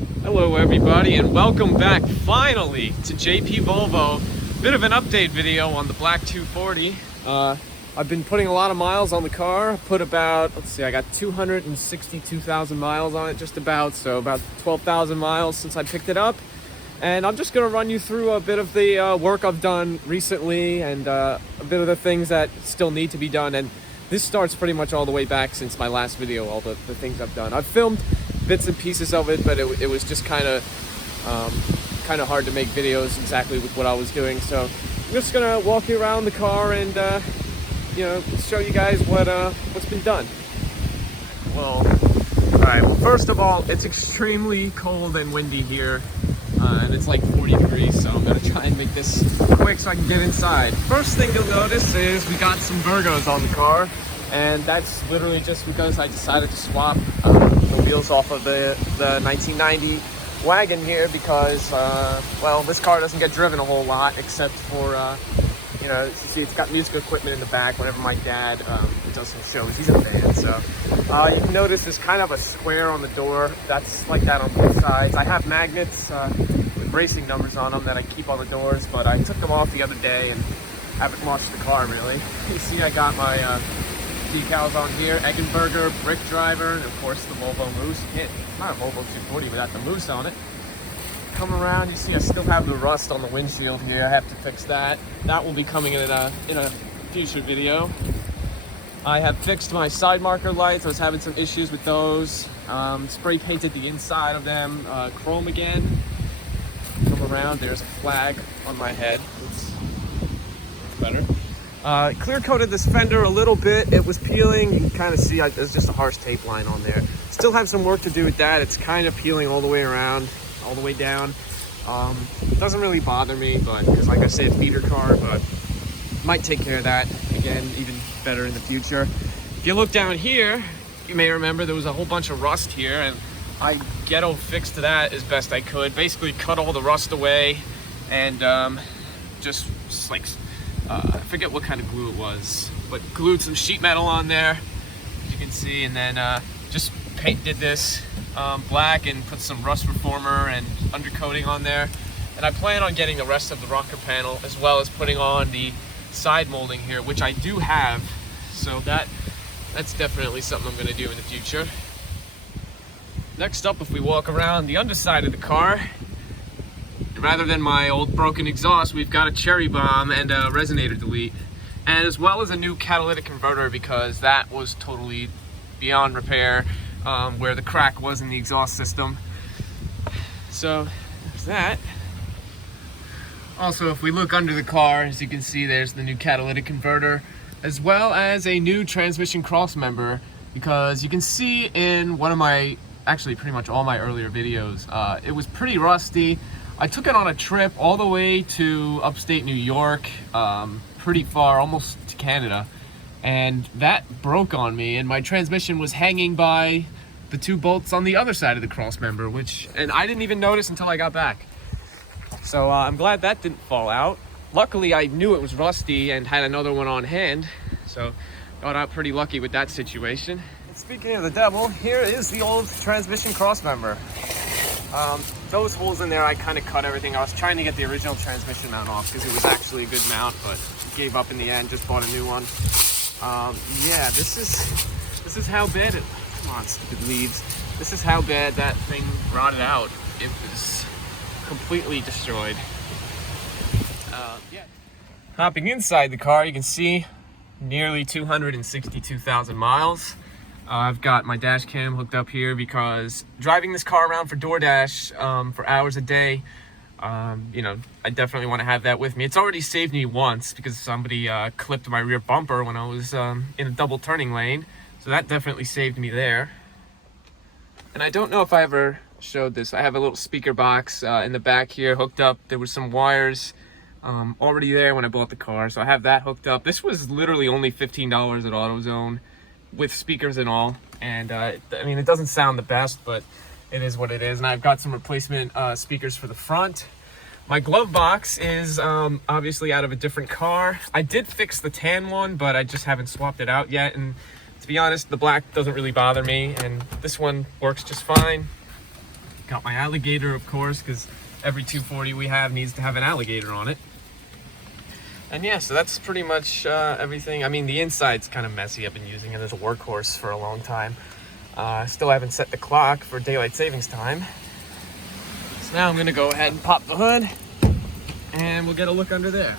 Hello everybody and welcome back finally to JP Volvo. Bit of an update video on the black 240. I've been putting a lot of miles on the car. Put about, I got 262,000 miles on it just about, so about 12,000 miles since I picked it up. And I'm just going to run you through a bit of the work I've done recently and a bit of the things that still need to be done. And this starts pretty much all the way back since my last video, all the things I've done. I've filmed bits and pieces of it, but it was just kind of hard to make videos exactly with what I was doing. So I'm just going to walk you around the car and show you guys what's been done. Well, alright, well, first of all, it's extremely cold and windy here. And it's like 40 degrees, so I'm gonna try and make this quick so I can get inside. First thing you'll notice is we got some Virgos on the car, and that's literally just because I decided to swap the wheels off of the 1990 wagon here because, well, this car doesn't get driven a whole lot except for, you see it's got music equipment in the back whenever my dad does some shows. He's in a band, so you can notice there's kind of a square on the door. That's like that on both sides. I have magnets with racing numbers on them that I keep on the doors, but I took them off the other day and haven't washed the car really. You see I got my decals on here, Eggenberger, Brick Driver, and of course the Volvo Moose. It's not a Volvo 240 without the Moose on it. Come around, you see I still have the rust on the windshield here. I have to fix that. That will be coming in a future video. I have fixed my side marker lights. I was having some issues with those. Spray painted the inside of them chrome again. Come around, there's a flag on my head. It's better. Clear coated this fender a little bit. It was peeling. You can kind of see there's just a harsh tape line on there. Still have some work to do with that. It's kind of peeling all the way around, all the way down. It doesn't really bother me, but because like I said, it's beater car, but might take care of that again, even better in the future. If you look down here, you may remember there was a whole bunch of rust here, and I ghetto fixed that as best I could. Basically cut all the rust away and just like I forget what kind of glue it was, but glued some sheet metal on there, as you can see, and then just painted this black and put some rust reformer and undercoating on there. And I plan on getting the rest of the rocker panel as well as putting on the side molding here, which I do have, so that's definitely something I'm going to do in the future. Next up, if we walk around the underside of the car, rather than my old broken exhaust, we've got a cherry bomb and a resonator delete, and as well as a new catalytic converter because that was totally beyond repair, where the crack was in the exhaust system. So there's that. Also, if we look under the car, as you can see, there's the new catalytic converter, as well as a new transmission crossmember, because you can see in one of my, actually pretty much all my earlier videos, it was pretty rusty. I took it on a trip all the way to upstate New York, pretty far, almost to Canada, and that broke on me, and my transmission was hanging by the two bolts on the other side of the crossmember, and I didn't even notice until I got back. So I'm glad that didn't fall out. Luckily, I knew it was rusty and had another one on hand, so got out pretty lucky with that situation. And speaking of the devil, here is the old transmission crossmember. Those holes in there, I kind of cut everything. I was trying to get the original transmission mount off because it was actually a good mount, but gave up in the end, just bought a new one. Yeah, this is how bad it, come on, stupid leaves. This is how bad that thing rotted out. It was completely destroyed. Yeah. Hopping inside the car, you can see nearly 262,000 miles. I've got my dash cam hooked up here because driving this car around for DoorDash for hours a day, I definitely want to have that with me. It's already saved me once because somebody clipped my rear bumper when I was in a double turning lane, so that definitely saved me there. And I don't know if I ever showed this. I have a little speaker box in the back here hooked up. There were some wires already there when I bought the car, so I have that hooked up. This was literally only $15 at AutoZone with speakers and all, and I mean, it doesn't sound the best, but it is what it is. And I've got some replacement speakers for the front. My glove box is obviously out of a different car. I did fix the tan one, but I just haven't swapped it out yet, and to be honest, the black doesn't really bother me, and this one works just fine. Got my alligator, of course, because every 240 we have needs to have an alligator on it. And yeah, so that's pretty much everything. I mean, the inside's kind of messy. I've been using it as a workhorse for a long time. Still haven't set the clock for daylight savings time. So now I'm gonna go ahead and pop the hood and we'll get a look under there.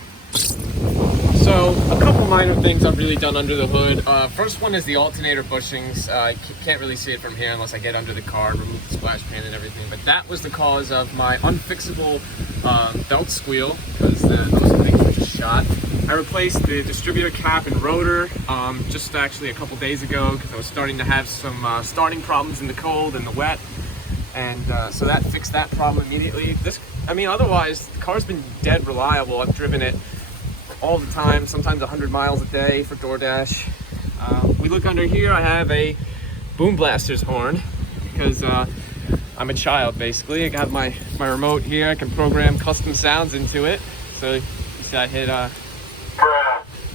So a couple minor things I've really done under the hood. First one is the alternator bushings. I can't really see it from here unless I get under the car and remove the splash pan and everything. But that was the cause of my unfixable belt squeal, because those things were just shot. I replaced the distributor cap and rotor just actually a couple days ago because I was starting to have some starting problems in the cold and the wet. And so that fixed that problem immediately. Otherwise, the car's been dead reliable. I've driven it all the time, sometimes 100 miles a day for DoorDash. We look under here, I have a Boom Blaster's horn because I'm a child basically. I got my remote here, I can program custom sounds into it. So you can see I hit,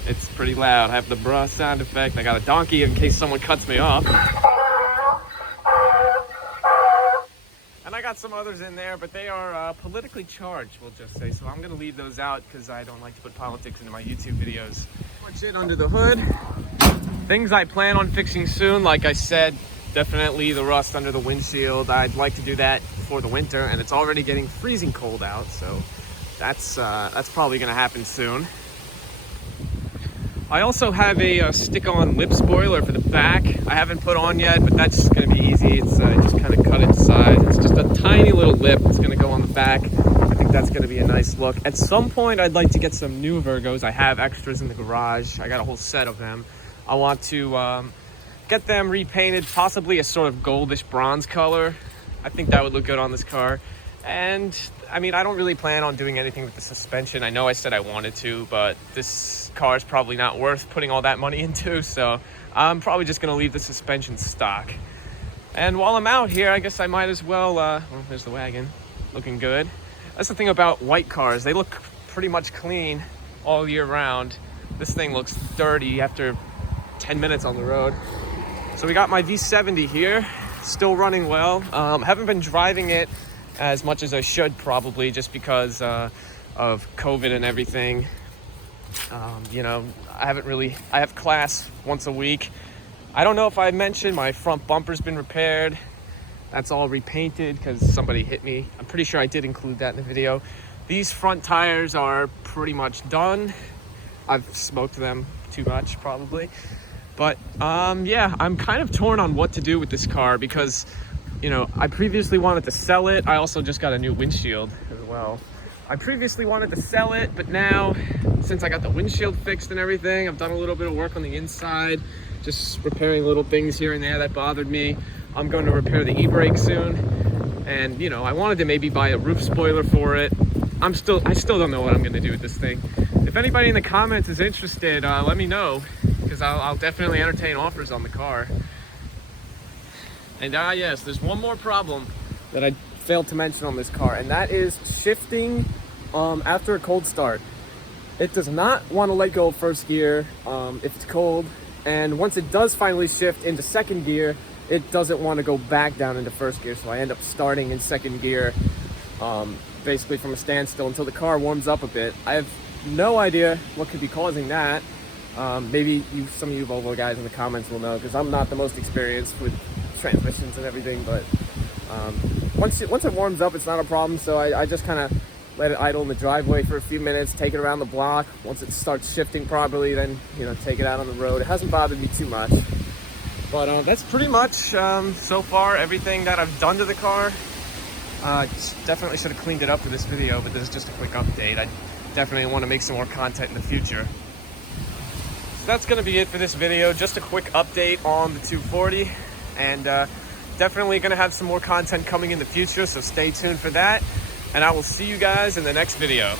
it's pretty loud. I have the bruh sound effect. I got a donkey in case someone cuts me off. And I got some others in there, but they are politically charged, we'll just say. So I'm gonna leave those out because I don't like to put politics into my YouTube videos. Much it under the hood. Things I plan on fixing soon, like I said, definitely the rust under the windshield. I'd like to do that for the winter, and it's already getting freezing cold out, so that's probably gonna happen soon. I also have a stick-on lip spoiler for the back. I haven't put on yet, but that's gonna be easy. It's just kind of cut it to size. It's just a tiny little lip that's gonna go on the back. I think that's gonna be a nice look. At some point, I'd like to get some new Virgos. I have extras in the garage. I got a whole set of them. I want to get them repainted, possibly a sort of goldish bronze color. I think that would look good on this car. And I mean, I don't really plan on doing anything with the suspension. I know I said I wanted to, but this car is probably not worth putting all that money into, so I'm probably just gonna leave the suspension stock. And while I'm out here, I guess I might as well, there's the wagon, looking good. That's the thing about white cars. They look pretty much clean all year round. This thing looks dirty after 10 minutes on the road. So we got my V70 here, still running well. Haven't been driving it as much as I should probably, just because of COVID and everything. You know, I have class once a week. I don't know if I mentioned my front bumper's been repaired. That's all repainted because somebody hit me. I'm pretty sure I did include that in the video. These front tires are pretty much done. I've smoked them too much probably. But yeah, I'm kind of torn on what to do with this car because, you know, I previously wanted to sell it. I also just got a new windshield as well. I previously wanted to sell it, but now, since I got the windshield fixed and everything, I've done a little bit of work on the inside, just repairing little things here and there that bothered me. I'm going to repair the e-brake soon. And, you know, I wanted to maybe buy a roof spoiler for it. I still don't know what I'm going to do with this thing. If anybody in the comments is interested, let me know, because I'll definitely entertain offers on the car. And yes, there's one more problem that I failed to mention on this car, and that is shifting after a cold start. It does not want to let go of first gear if it's cold, and once it does finally shift into second gear, it doesn't want to go back down into first gear, so I end up starting in second gear basically from a standstill until the car warms up a bit. I have no idea what could be causing that. Maybe some of you Volvo guys in the comments will know, because I'm not the most experienced with transmissions and everything, but once it warms up, it's not a problem. So I just kind of let it idle in the driveway for a few minutes, take it around the block. Once it starts shifting properly, then, you know, take it out on the road. It hasn't bothered me too much, but that's pretty much so far everything that I've done to the car. Definitely should have cleaned it up for this video, but this is just a quick update. I definitely want to make some more content in the future. So that's going to be it for this video. Just a quick update on the 240, and definitely going to have some more content coming in the future, so stay tuned for that, and I will see you guys in the next video.